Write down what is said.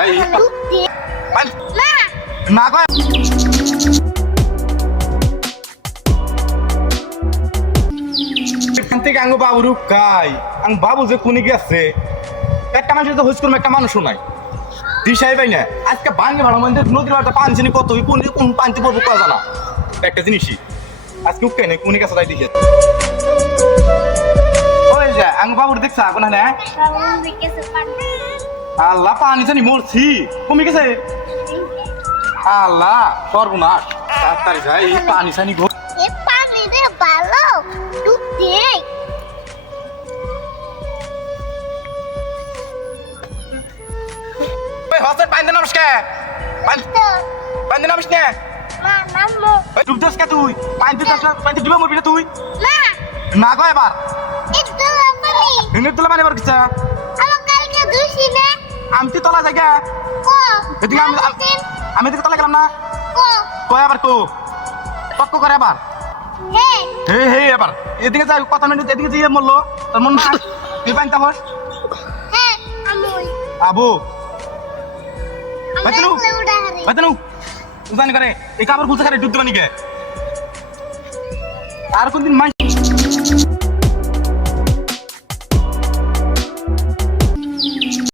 যাই না না কয় এখান থেকে আঙ্গ বাবু রুকাই আং বাবু যে কোনি গেছে একটা মানুষ তো হুস করবে একটা মানুষও নাই দিশাই পাই না আজকে ভাঙে ভাড়া মধ্যে নদীর বাড়িতে পানি চিনি কত কোন পানিতে পড়বো কয়া জানা একটা জিনিসই আজকে উঠতে নেই কোনি গেছে তাই দিকে ওই যে আং বাবুর দেখছা কোন না বাবু দেখেছে পানি আল্লাহ পানি জানি মরছি কমে গেছে আল্লাহ সর্বনাশ তাড়াতাড়ি যাই পানি সানি গো এ পানি রে ভালো ডুব দে ওই হসের পানি নমস্কার পানি তো পানি নমস্কার মা নামো ওই ডুব দোস কে তুই পানি দিতে পানি দিবা মরবি না তুই না না কয় এবার একটু পানি হিনের তোলা পানি এবার কিছা আমার কালকে দুশি না আমি তো তোলা জায়গা কো এদিকে আমি এদিকে তোলা গেলাম না কো কয় এবার কো পক্ক করে এবার হে হে হে এবার এদিকে যাই কথা মিনিট এদিকে যাই মরলো তোর মন না তুই পানি তাবর হে আমুই আবু আমরা বাতনু উড়া হারি বাতনু উজানি করে এই কাপড় খুলতে খারে ডুব দিবানি কে আর কোনদিন